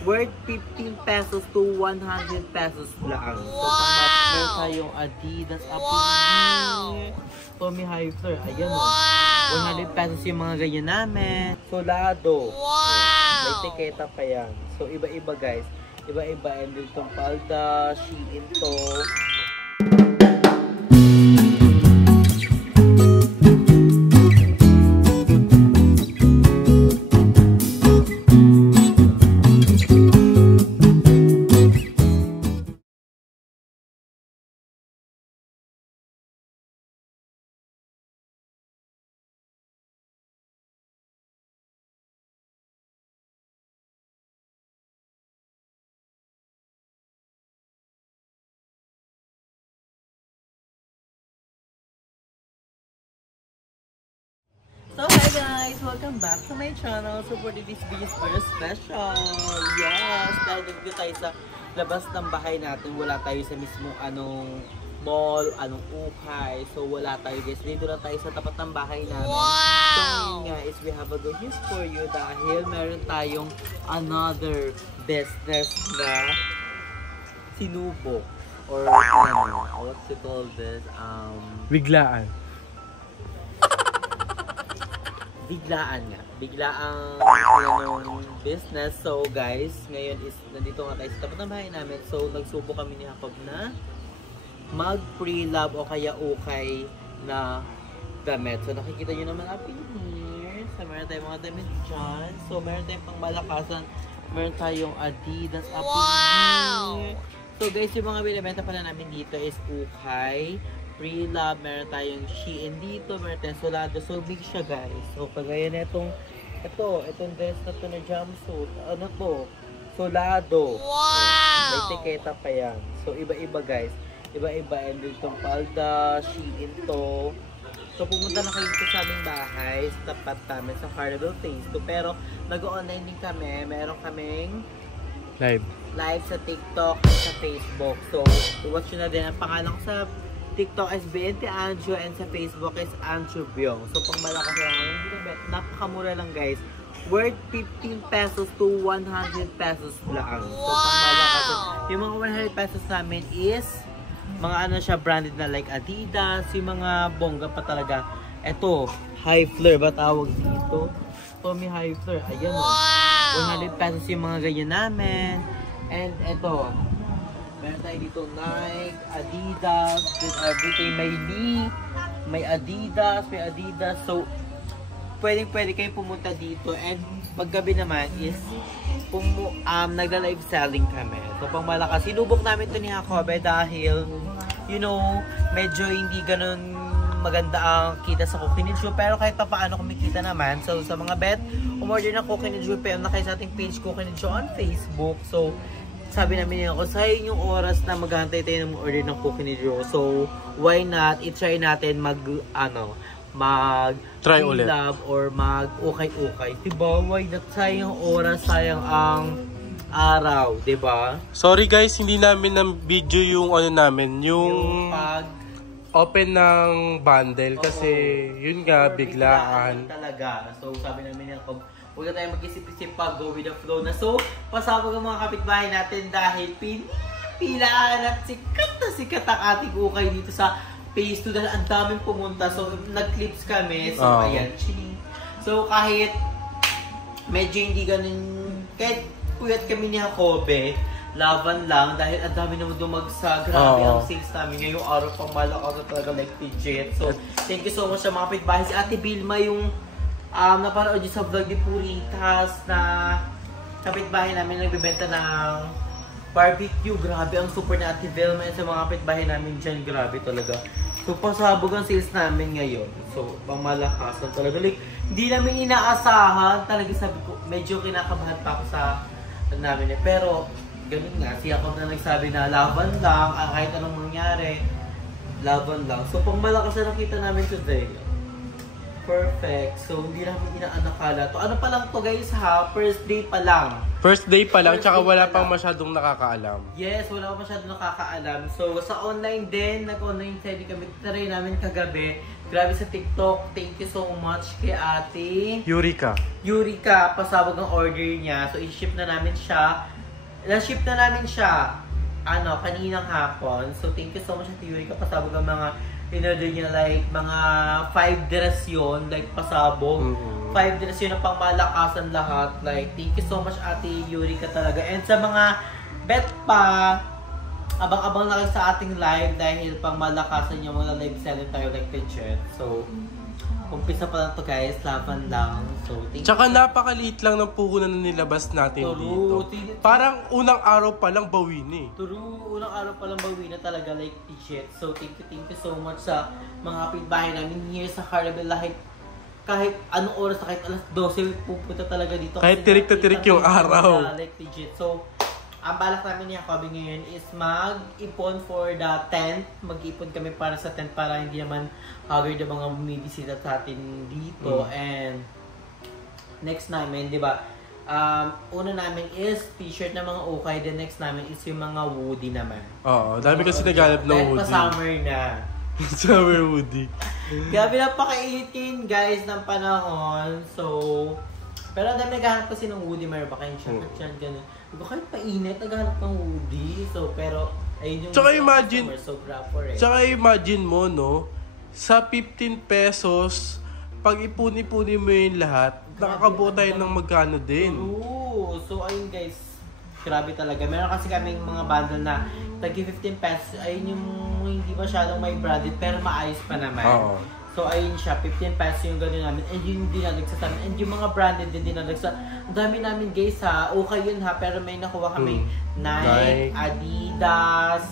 worth 15 pesos to 100 pesos lang. So, pang-match tayong Adidas Apple. Tommy Hilfiger. Ayan o. 100 pesos yung mga ganyan namin. Solado. Wow! May tiketa pa yan. So, iba-iba guys. Iba-iba. And itong palda, Shein to. So hi guys! Welcome back to my channel. So for this video is very special. Yes! Dahil dito tayo sa labas ng bahay natin. Wala tayo sa mismong mall, ukay. So wala tayo guys. Dito lang tayo sa tapat ng bahay namin. Wow! So ngayon nga is we have a good news for you dahil meron tayong another business na sinubok. Or what's it called this? Biglaan. Biglaan nga. Biglaang business. So guys, ngayon is nandito nga tayo sa tapat ng bahay namin. So nagsubo kami ni Jacob na mag-pre-love o kaya ukay na damit. So nakikita nyo naman up in here. So meron tayong mga damit dyan. So meron tayong pang malakasan. Meron tayong Adidas up in here. So guys, yung mga binibenta pala namin dito is ukay, pre-love, meron tayong Shein dito, meron tayong Solado. So big siya guys. So kagaya na itong dress na to na jumpsuit. Ano to? Solado. Wow! May tiketa pa yan. So iba-iba guys. Iba-iba. And itong palda, Shein to. So pumunta na kayo dito sa aming bahay, sa tapat namin sa Carnival Phase 2. Pero nag-online din kami. Meron kaming live sa TikTok at sa Facebook. So watch nyo na din. Ang pangalan ko sa TikTok is BNT Anjo and sa Facebook is Anjo Byong. So pang malakas lang, napakamura lang guys. Worth 15 pesos to 100 pesos lang. So pang malakas. Yung mga 100 pesos namin is mga siya branded na like Adidas, yung mga bongga pa talaga. Ito, Hilfiger ba tawag dito? Tommy Hilfiger. Ayan o. 100 pesos yung mga ganyan namin. And ito, meron tayo dito Nike, Adidas, with everything. May Lee, may Adidas. So, pwede kayo pumunta dito. And paggabi naman is, nagla-live selling kami. So, pang malakas. Sinubok namin ito ni Jacobe dahil, medyo hindi ganun maganda ang kita sa Coconut. Pero kahit pa paano kumikita naman. So, sa mga bet, umorder na Coconut. Pero na kayo sa ating page Coconut on Facebook. So, sabi namin niya, sayang yung oras na maghantay tayo ng order ng Coconut. So, why not i-try natin try ulit love or mag-ukay-ukay. Diba? Why not? Sayang oras, sayang ang araw. Diba? Sorry guys, hindi namin na-video yung yung open ng bundle kasi yun nga, biglaan talaga. So, sabi namin niya, huwag na tayo mag-isip-isip pa, go with the flow na. So, pasabog ang mga kapitbahay natin dahil pilaan at sikat ang ating ukay dito sa Phase 2 dahil ang daming pumunta. So, nag-clips kami. So, ayan, chilling. So, kahit medyo hindi ganun, kahit puyat kami ni Jacobe, laban lang dahil ang dami naman dumagsa. Grabe ang sales namin ngayong araw pang malakas talaga like legit. So, thank you so much sa mga kapitbahay. Si Ate Vilma yung napanood yun sa vlog ni Puritas na kapitbahay namin nagbibenta ng barbecue. Grabe ang super na Ate Vilma sa mga kapitbahay namin dyan. Grabe talaga. So pasabog ang sales namin ngayon. So pamalakasan talaga. Like, hindi namin inaasahan. Talaga sabi ko, medyo kinakabahan pa ako sa namin eh. Pero ganun nga, si Jacob na nagsabi na laban lang. Kahit anong mangyari, laban lang. So pang malakas na nakita namin today. perfect. So, hindi namin inaanakala to. Ano pa lang to guys ha? First day pa lang. First day pa lang, First tsaka day wala pa pang lang. masyadong nakakaalam. Yes, wala ko masyado nakakaalam. So, sa online din, nag-online study kami. Try namin kagabi. Grabe sa TikTok. Thank you so much kay ate Eureka. Eureka. Pasabog ang order niya. So, i-ship na namin siya. Na-ship na namin siya kaninang hapon. So, thank you so much ate Eureka. Pasabog ang mga in-order niya, like, mga 5 dress yun. Like, pasabog. 5 dress yun ang pangmalakasan lahat. Like, thank you so much ate Eureka talaga. And sa mga bet pa, abang-abang na kayo sa ating live dahil pang malakasan yung mga live selling tayo like legit. So, umpisa pa lang to guys, laban lang. So, thank Tsaka you. napakaliit lang ng puhunan na nilabas natin dito. Parang unang araw pa lang bawin eh. Unang araw pa lang bawi na talaga like legit. So, thank you so much sa mga kapitbahay namin here sa Carabel. Kahit anong oras na kahit alas 12 pupunta talaga dito. Kahit tirik na tirik yung araw. Like legit. So, ang balak namin ni Jacoby ngayon is mag-ipon for the tent. Mag-ipon kami para sa tent para hindi naman haggard yung mga bumibisita sa atin dito. And next namin, di ba? Una namin is t-shirt na mga ukay. The next namin is yung mga woody naman. Oo, dami kasi naghanap ng Dahil woody. pa summer na. Summer woody. Grabe napakainit ngayon guys ng panahon. So, pero ang dami naghahanap kasi ng woody. Mayroon ba kayong shirt yan, gano'n. Kahit painit, naghahanap ng woody. So, pero, ayun yung Tsaka imagine, customer, so grab for it. Tsaka imagine mo, no? Sa 15 pesos, pag ipuni-puni mo yung lahat, nakakabuo tayo ng magkano din. Oo. So, ayun guys, grabe talaga. Meron kasi kaming mga bundle na tagi 15 pesos. Ayun yung hindi masyadong may branded, pero maayos pa naman. Oo. So, ayun siya, 15 pesos yung gano'n namin. And yun dinadagsa sa amin. And yung mga branded din dinadagsa. Ang dami namin guys ha. Okay yun ha. Pero may nakuha kami Nike, Adidas,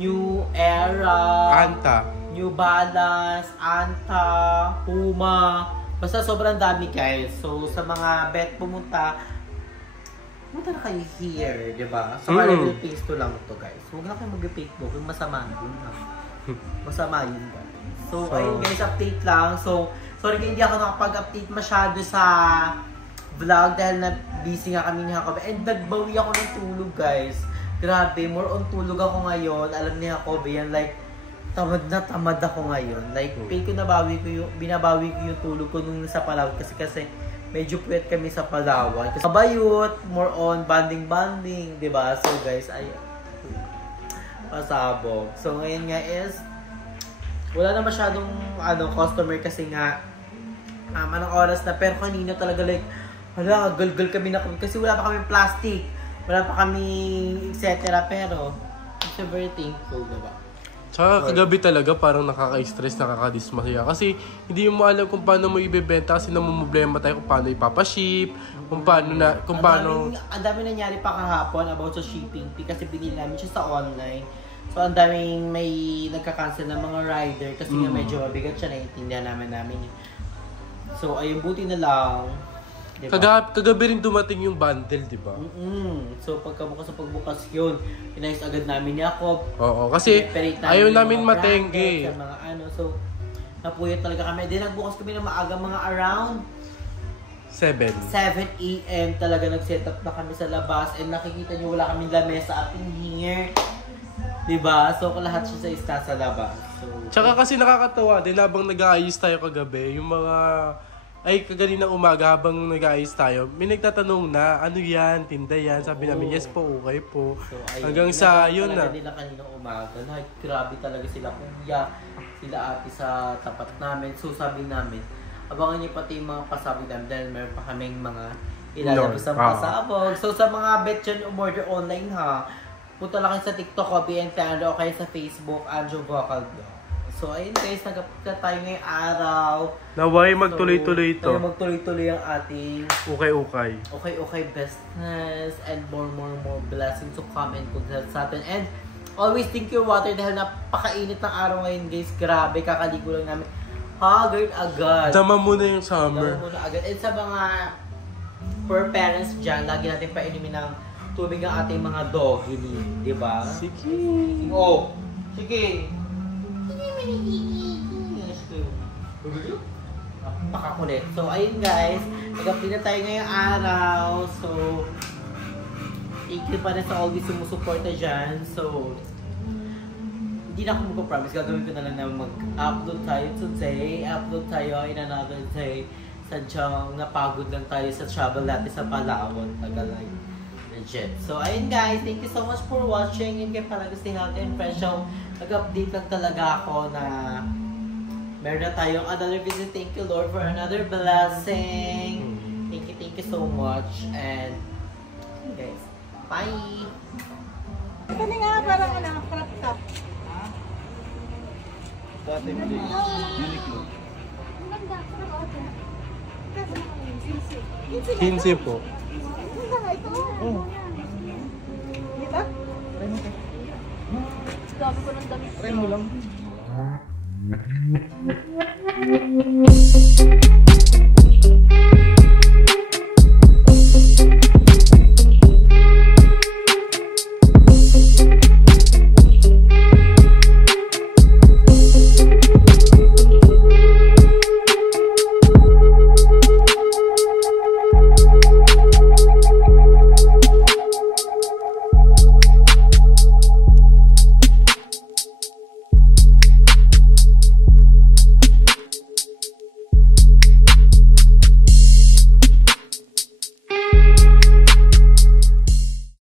New Era, Anta. New Balance, Anta, Puma. Basta sobrang dami guys. So, sa mga bet pumunta na kayo here, di ba? Sa Carabel Page to lang to guys. Huwag na kayo mag-fake book. Yung masama yun ha. Masama yun guys. So, ayun guys, update lang. So, sorry hindi ako nakapag-update masyado sa vlog dahil na busy nga kami ni Jacob. And nagbawi ako ng tulog guys. Grabe, more on tulog ako ngayon. Alam ni Jacob yan, like, tamad na tamad ako ngayon. Like, binabawi ko yung tulog ko nung sa Palawan. Kasi medyo puwet kami sa Palawan. Kasi kabayot, more on banding, diba? So guys, ayun. Pasabog. So, ngayon nga is, wala na masyadong customer kasi nga anong oras na, pero kanina talaga like galgal kami na kasi wala pa kami plastic, wala pa kami etc. Pero I'm very thankful, diba? Tsaka kagabi talaga parang nakaka-stress, nakaka-dismaya kasi hindi mo alam kung paano mo ibebenta kasi namumblema tayo kung paano ipapaship, kung paano ang dami nangyari pa kahapon about sa shipping fee kasi binili namin siya sa online. So, ang daming may nagka-cancel ng mga rider kasi nga medyo mabigat siya, naiintindihan namin. So, ayun, buti na lang. Diba? Kagabi rin dumating yung bundle, di ba? So, pagbukas yun, pinayos agad namin ni Jacob. Oo, kasi ayaw namin matengge. Sa mga so, napuyat talaga kami. Then, nagbukas kami ng maaga, mga around 7 a.m. talaga nag-set up na kami sa labas. And nakikita nyo, wala kaming lamesa up in here. Diba? So, lahat siya sa ista sa labas. So, Tsaka kasi nakakatawa din habang nag-aayos tayo kagabi, yung mga kaganina umaga habang nag-aayos tayo, may nagtatanong na, ano yan, tinda yan? Sabi namin, yes po, okay po. So, ayun, hanggang sa yun na. nila kanina umaga. Grabe talaga sila kuya, sila ate sa tapat namin. So, sabi namin, abangan niyo pati yung mga pasabog namin dahil meron pa kaming mga ilalabas ng pasabog. So, sa mga bet dyan, umorder online ha. Punta lang kayo sa TikTok, Copy and Tando, o kayo sa Facebook, Anjo Vocal Blog. So, ayun guys, nagkapunta tayo ngayong araw. Naway magtuloy-tuloy ito. Tayo magtuloy-tuloy ang ating ukay-ukay. okay business and more blessings to come and good health sa atin. And always drink your water dahil napakainit ng araw ngayon guys. Grabe, kakaligo lang namin. Haggard agad. Dama muna yung summer. Dama muna agad. And sa mga per parents dyan, lagi natin painumin ng tubig ang ating mga dog, di ba? Sige. Oh, sige. pakakulit. So, ayun guys, nag-update na tayo ngayong araw. So, thank you pa rin sa always sumusuporta dyan. So, hindi na ako magpa-promise. Gagawin ko na lang na mag-upload tayo today. Upload tayo in another day. Sadyang napagod lang tayo sa travel natin sa Palawan. Tagalay. Legit. So, ayun guys. Thank you so much for watching. Yun kay Palagusti Health and Fresh. So, nag-update lang talaga ako na meron na tayong another visit. Thank you Lord for another blessing. Thank you so much. And, guys, bye! Ito na nga, parang crop top. Dati hindi. Uniqlo. Ang ganda, parang auto. 15 po. Ang ganda nga ito. Oh. Diba? Try mo to. Dami ko ng damit. Try mo lang.